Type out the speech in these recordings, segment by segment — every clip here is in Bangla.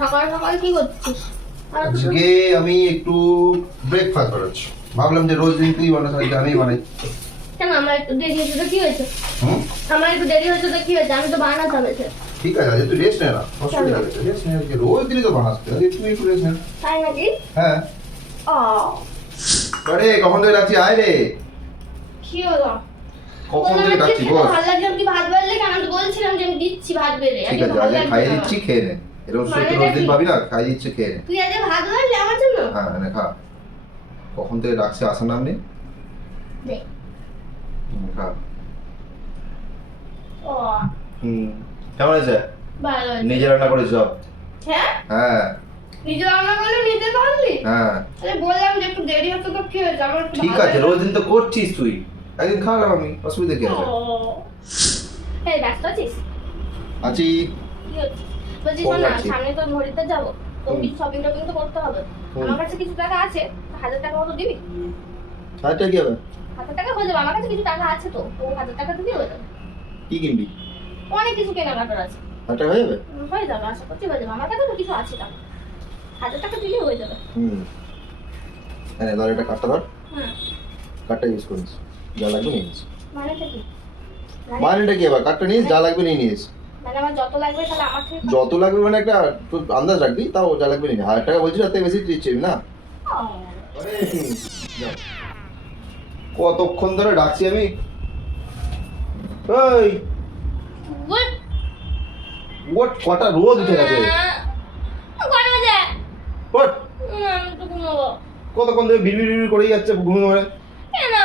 সকাল সকাল কি করছিস? আজকে আমি একটু ব্রেকফাস্ট বানাচ্ছি। ভাবলাম যে রোজ দিন তুই বানাস, আজকে আমি বানাই। কেন আমার একটু দেরি হয়েছে তো কি হয়েছে? হুম, আমার একটু দেরি হয়েছে তো কি হয়েছে? আমি তো বানাতাম এসে। ঠিক আছে, আজকে তুই রেস্ট নে না, অসুবিধা নেই, রেস্ট নে। আজকে রোজ দিনই তো বানাস, আজকে তুই একটু রেস্ট নে। তাই নাকি? হ্যাঁ। ও আরে কখন থেকে ডাকছি, আয় রে। কি হলো? কখন থেকে ডাকছি বল। ভালো লাগছে কি ভাত বেড়ে কেন? আমি তো বলছিলাম যে আমি দিচ্ছি ভাত বেড়ে। ঠিক আছে, আজকে খাইয়ে দিচ্ছি, খেয়ে নে। এরকম সত্যি রোজ দিন ভাবি না, খাইয়ে দিচ্ছি, খেয়ে নে। তুই আজকে ভাত বেড়ে আমার জন্য? হ্যাঁ নে, খা। কখন থেকে ডাকছি, আসার নাম নেই। দে। খা। ও কেমন আছে? ভালো আছে। নিজে রান্না করেছ সব? হ্যাঁ? হ্যাঁ নিজে রান্না করলে নিতে পারলি? হ্যাঁ। আরে বললাম যে একটু দেরি হতো তো কি হয়েছে? আমার একটু ঠিক ভালো আছে, রোজ দিন তো করছিস তুই, একদিন খাওয়ালাম আমি, অসুবিধা কি আছে? ও এই ব্যস্ত আছিস? আছি। কি হচ্ছে? বলছি ফোন শোন না, করছি। সামনে তো ঘড়িতে যাবো তো হুম। কিছু শপিং টপিং তো করতে হবে। আমার কাছে কিছু টাকা আছে, 1000 টাকা মতো দিবি? আরেকটা কি হবে? 1000 টাকা হয়ে যাবে, আমার কাছে কিছু টাকা আছে তো 1000 টাকা দিবি হয়ে যাবে। কি কিনবি? অনেক কিছু কেনাকাটার আছে। আরেকটা হয়ে যাবে? হয়ে যাবে, আশা করছি হয়ে যাবে। আমার কাছে তো কিছু আছে টাকা, 1000 টাকা দিলে হয়ে যাবে। হুম। হ্যাঁ, ধর এটা কাটটা ধর, হ্যাঁ কাটটা ইউজ করিস, যা লাগবে নিয়ে নিস। মানেটা কি? মানেটা কি আবার? কাটটা নিস, যা লাগবে নিয়ে নিস। মানে আমার যত লাগবে তাহলে আমার থেকে যত লাগবে মানে একটা তুই আন্দাজ রাখবি, তাও যা লাগবে নিয়ে নে। 1000 টাকা বলছিস, তার থেকে বেশি দিচ্ছি না। কতক্ষণ ধরে ডাকছি আমি। এই গুড ওট, কটা রোদ উঠে গেছে। কত বাজে? ওট, আমি তো ঘুমাবো। কতক্ষণ ধরে ভিড় ভিড় করেই যাচ্ছে ঘুমিয়ে ঘুমিয়ে। কেন?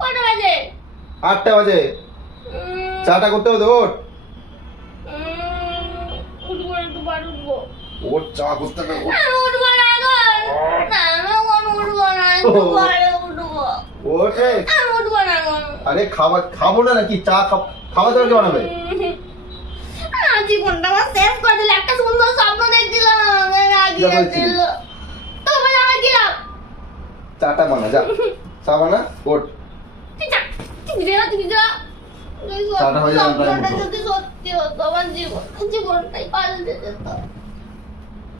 কত বাজে? 8টা বাজে, চাটা করতে হবে তো, ওট। উঠবো একটু পর উঠবো। ওট, চা করতে হবে, ওট। আমি উঠবো না এখন। না, আমি এখন উঠবো না, একটু পরে উঠবো। ওট রে। আমি উঠবো না এখন। আরে খাবো না নাকি? চা খাওয়া দাওয়া কে বানাবে? জীবনটা আমার শেষ করে দিল। একটা সুন্দর স্বপ্ন দেখছিলাম, আমাকে রাগিয়ে যা বলছিস। দিল। তবে আমার কি লাভ? চাটা বানা, যা চা বানা, ওট। তুই যা, তুই যা, তুই যা। চাটা হয়ে যাবে, আমরা স্বপ্নটা উঠবো। যদি সত্যি হতো, আমার জীবনটাই পাল্টে যেত।